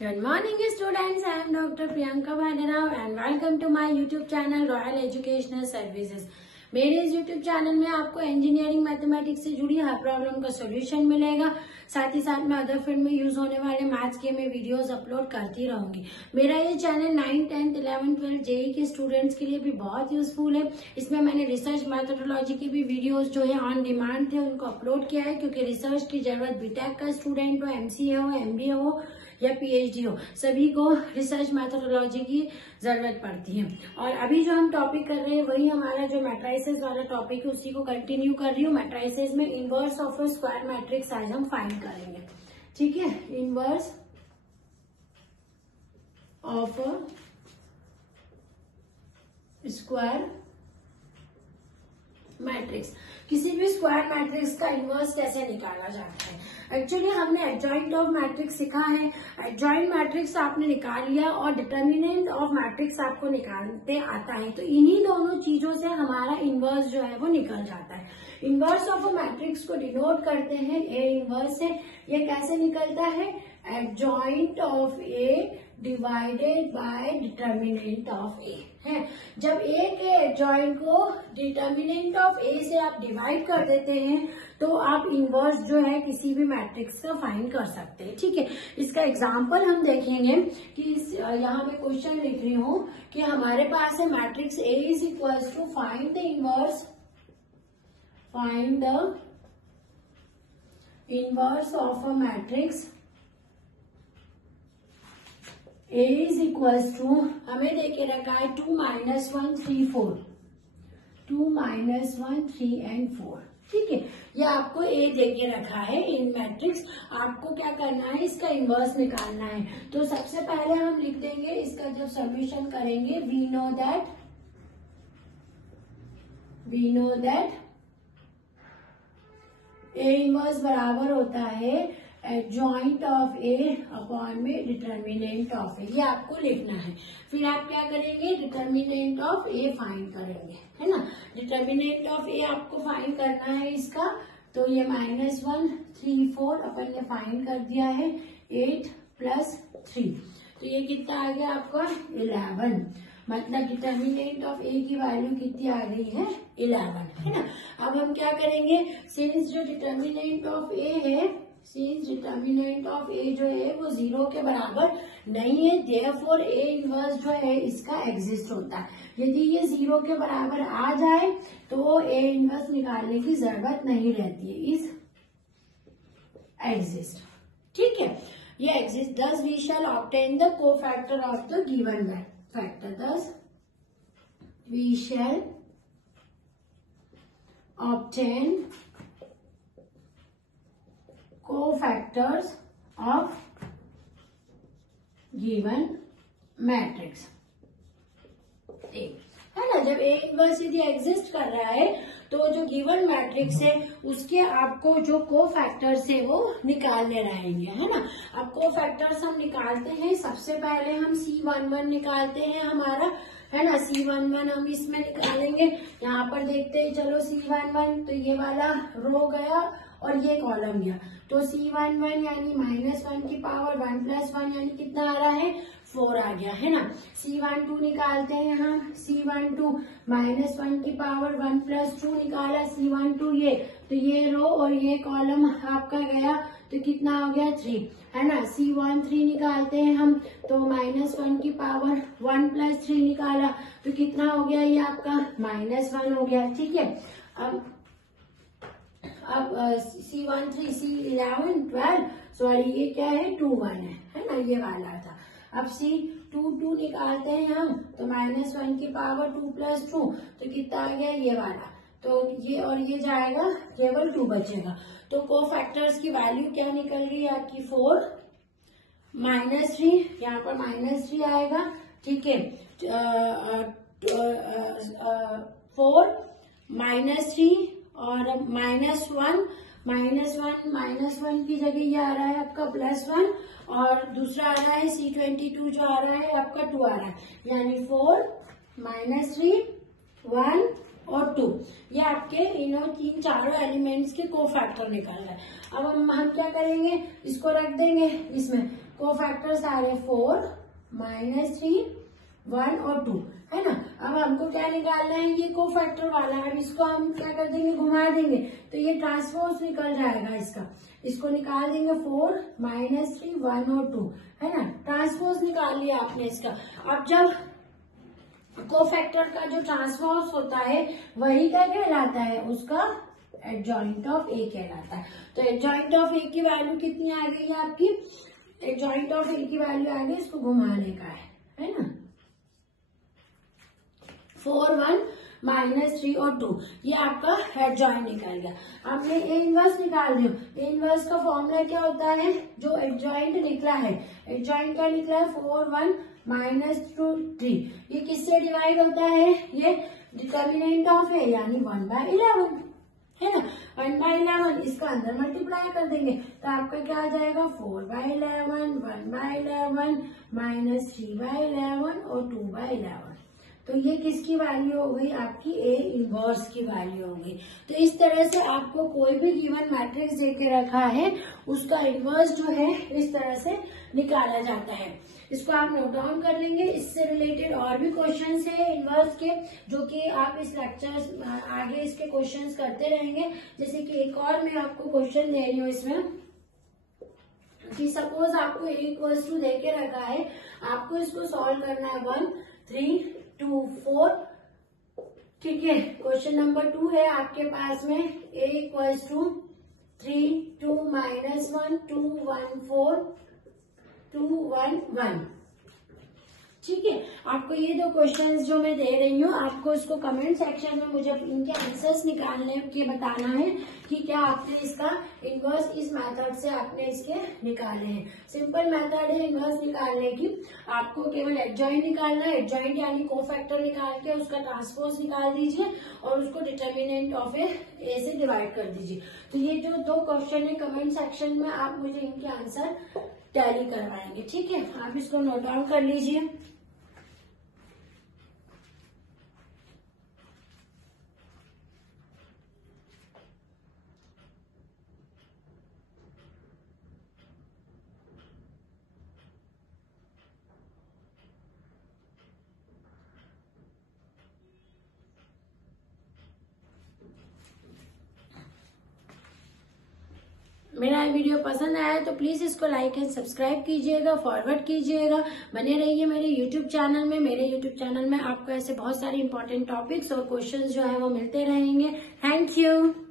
Good morning students, I am Dr. Priyanka Bhadirao and welcome to my YouTube channel Royal Educational Services। मेरे इस YouTube channel में आपको engineering mathematics से जुड़ी हर problem का solution मिलेगा। साथ ही साथ मैं अदर फील्ड में यूज होने वाले मैथ्स के में वीडियोस अपलोड करती रहूंगी। मेरा ये चैनल 9, 10, 11, 12 जेई के स्टूडेंट्स के लिए भी बहुत यूजफुल है। इसमें मैंने रिसर्च मैथोडोलॉजी की भी वीडियोस जो है ऑन डिमांड थे उनको अपलोड किया है, क्योंकि रिसर्च की जरूरत बीटेक का स्टूडेंट हो, एमसीए हो, एमबीए हो या पीएचडी हो, सभी को रिसर्च मैथोडोलॉजी की जरूरत पड़ती है। और अभी जो हम टॉपिक कर रहे हैं वही हमारा जो मैट्रिसेस वाला टॉपिक है उसी को कंटिन्यू कर रही हूँ। मैट्रिसेस में inverse of a square matrix आज हम फाइंड करेंगे, ठीक है। Inverse of a square matrix, किसी भी स्क्वायर मैट्रिक्स का इनवर्स कैसे निकाला जाता है। एक्चुअली हमने एडजॉइंट ऑफ मैट्रिक्स सीखा है। एडजॉइंट मैट्रिक्स आपने निकाल लिया और डिटर्मिनेंट ऑफ मैट्रिक्स आपको निकालते आता है, तो इन्हीं दोनों चीजों से हमारा इनवर्स जो है वो निकल जाता है। इनवर्स ऑफ अ मैट्रिक्स को डिनोट करते हैं ए इनवर्स से। ये कैसे निकलता है? Adjoint of A divided by determinant of A है। जब ए के एडजॉइंट को डिटर्मिनेंट ऑफ ए से आप डिवाइड कर देते हैं तो आप इनवर्स जो है किसी भी मैट्रिक्स का फाइंड कर सकते हैं, ठीक है। इसका एग्जांपल हम देखेंगे कि यहाँ पे क्वेश्चन लिख रही हूं कि हमारे पास है matrix A is equals to find the inverse of a matrix A is equals to, हमें देके रखा है 2, -1, 3, 4, 2, -1, 3 and 4, ठीक है। ये आपको A देके रखा है इन मैट्रिक्स। आपको क्या करना है? इसका इनवर्स निकालना है। तो सबसे पहले हम लिख देंगे, इसका जब सॉल्यूशन करेंगे, we know that A inverse बराबर होता है एडजॉइंट ऑफ ए अपॉन में डिटर्मिनेंट ऑफ ए। ये आपको लिखना है। फिर आप क्या करेंगे? डिटर्मिनेंट ऑफ ए फाइंड करेंगे, है ना। डिटर्मिनेंट ऑफ ए आपको फाइंड करना है इसका। तो ये -1, 3, 4 अपन ने फाइंड कर दिया है। 8 + 3, तो ये कितना आ गया आपका? 11। मतलब डिटर्मिनेंट ऑफ ए की वैल्यू कितनी आ गई है? 11, है ना। अब हम क्या करेंगे? सिंस जो डिटर्मिनेंट ऑफ ए है, सिंस डिटर्मिनेंट ऑफ ए जो है वो 0 के बराबर नहीं है, देयरफॉर ए इनवर्स जो है इसका एग्जिस्ट होता है। यदि ये 0 के बराबर आ जाए तो ए इनवर्स निकालने की जरूरत नहीं रहती है, इज एग्जिस्ट, ठीक है। ये exist, thus we shall obtain the cofactor of the given factor, thus we shall obtain cofactors of given matrix, है ना। जब ए इनवर्स यदि एग्जिस्ट कर रहा है तो जो गिवन मैट्रिक्स है उसके आपको जो कोफैक्टर्स है वो निकालने रहेंगे, है ना। अब कोफैक्टर्स हम निकालते हैं। सबसे पहले हम C11 निकालते हैं हमारा, है ना। C11 हम इसमें निकालेंगे। यहाँ पर देखते हैं, चलो C11, तो ये वाला रो गया और ये कॉलम गया। तो C11 यानी -1 की पावर 1 + 1 यानी कितना आ रहा है? 4 आ गया, है ना। C12 निकालते हैं हम। C12 -1 की पावर 1 + 2 निकाला C12 ये, तो ये रो और ये कॉलम आपका गया, तो कितना हो गया? 3, है ना। C13 निकालते हैं हम, तो -1 की पावर 1 + 3 निकाला, तो कितना हो गया? ये आपका -1 हो गया, ठीक है। अब C13, C11, 12, सॉरी ये क्या है? 21 है ना, ये वाला था। अब C22 निकालते हैं हम, तो -1 की पावर 2 + 2, तो कितना आ गया? ये वाला। तो ये और ये जाएगा, केवल 2 बचेगा। तो कोफैक्टर्स की वैल्यू क्या निकल गई आपकी? 4, -3, यहाँ पर -3 आएगा, ठीक है। 4, -3 और -1 की जगह ये आ रहा है आपका +1, और दूसरा आ रहा है C22 जो आ रहा है आपका 2 आ रहा है, यानी 4, -3, 1 और 2, ये आपके तीन चारों एलिमेंट्स के कोफैक्टर निकल रहे हैं। अब हम क्या करेंगे? इसको रख देंगे इसमें, कोफैक्टर्स आ रहे 4, -3, 1 और 2, है ना। अब हमको क्या निकालना है, ये कोफैक्टर वाला है। अब इसको हम क्या कर देंगे, घुमा देंगे तो ये ट्रांसपोज निकल जाएगा इसका। इसको निकाल देंगे 4, -3, 1 और 2, है ना। ट्रांसपोज निकाल लिया आपने इसका। अब जब कोफैक्टर का जो ट्रांसपोज होता है वही क्या कहलाता है, उसका एडजॉइंट ऑफ ए कहलाता है। तो एडजॉइंट ऑफ ए की वैल्यू कितनी आ गई है आपकी, एडजॉइंट ऑफ ए की वैल्यू आ गई, इसको घुमाने का है ना। 4, 1, -3 और 2, ये आपका एडजॉइंट निकल गया। अब मैं ए इनवर्स निकाल रही हूँ। ए इनवर्स का फॉर्मूला क्या होता है, जो एडजॉइंट निकला है, एडजॉइंट का निकला है 4, 1, -2, 3, ये किससे डिवाइड होता है, ये डिटर्मिनेंट ऑफ है यानी 1/11, है ना। 1/11 इसका अंदर मल्टीप्लाई कर देंगे तो आपका क्या आ जाएगा, 4/11, 1/11, -3/11 और 2/11। तो ये किसकी वैल्यू हो गई, आपकी ए इनवर्स की वैल्यू हो गई। तो इस तरह से आपको कोई भी गिवन मैट्रिक्स देके रखा है उसका इनवर्स जो है इस तरह से निकाला जाता है। इसको आप नोट डाउन कर लेंगे। इससे रिलेटेड और भी क्वेश्चंस है इनवर्स के, जो कि आप इस लेक्चर आगे इसके क्वेश्चंस करते रहेंगे। जैसे कि एक और मैं आपको क्वेश्चन दे रही हूँ इसमें कि सपोज आपको A = दे के रखा है, आपको इसको सॉल्व करना है 1, 3, 2, 4, ठीक है। क्वेश्चन नंबर 2 है आपके पास में, A = 3, 2, -1, 2, 1, 4, 2, 1, 1, ठीक है। आपको ये दो क्वेश्चंस जो मैं दे रही हूँ, आपको इसको कमेंट सेक्शन में मुझे इनके आंसर्स निकालने के बताना है कि क्या आपने इसका इनवर्स इस मेथड से आपने इसके निकाले हैं। सिंपल मेथड है इनवर्स निकालने की। आपको केवल एडजॉइंट निकालना है, एडजॉइंट यानी कोफैक्टर निकाल के उसका ट्रांसपोज निकाल दीजिए और उसको डिटर्मिनेंट ऑफ ए से डिवाइड कर दीजिए। तो ये जो दो क्वेश्चन है कमेंट सेक्शन में आप मुझे इनके आंसर टैली करवाएंगे, ठीक है। आप इसको नोट डाउन कर लीजिए। मेरा ये वीडियो पसंद आया तो प्लीज इसको लाइक एंड सब्सक्राइब कीजिएगा, फॉरवर्ड कीजिएगा, बने रहिए मेरे यूट्यूब चैनल में। मेरे यूट्यूब चैनल में आपको ऐसे बहुत सारे इंपॉर्टेंट टॉपिक्स और क्वेश्चंस जो है वो मिलते रहेंगे। Thank you.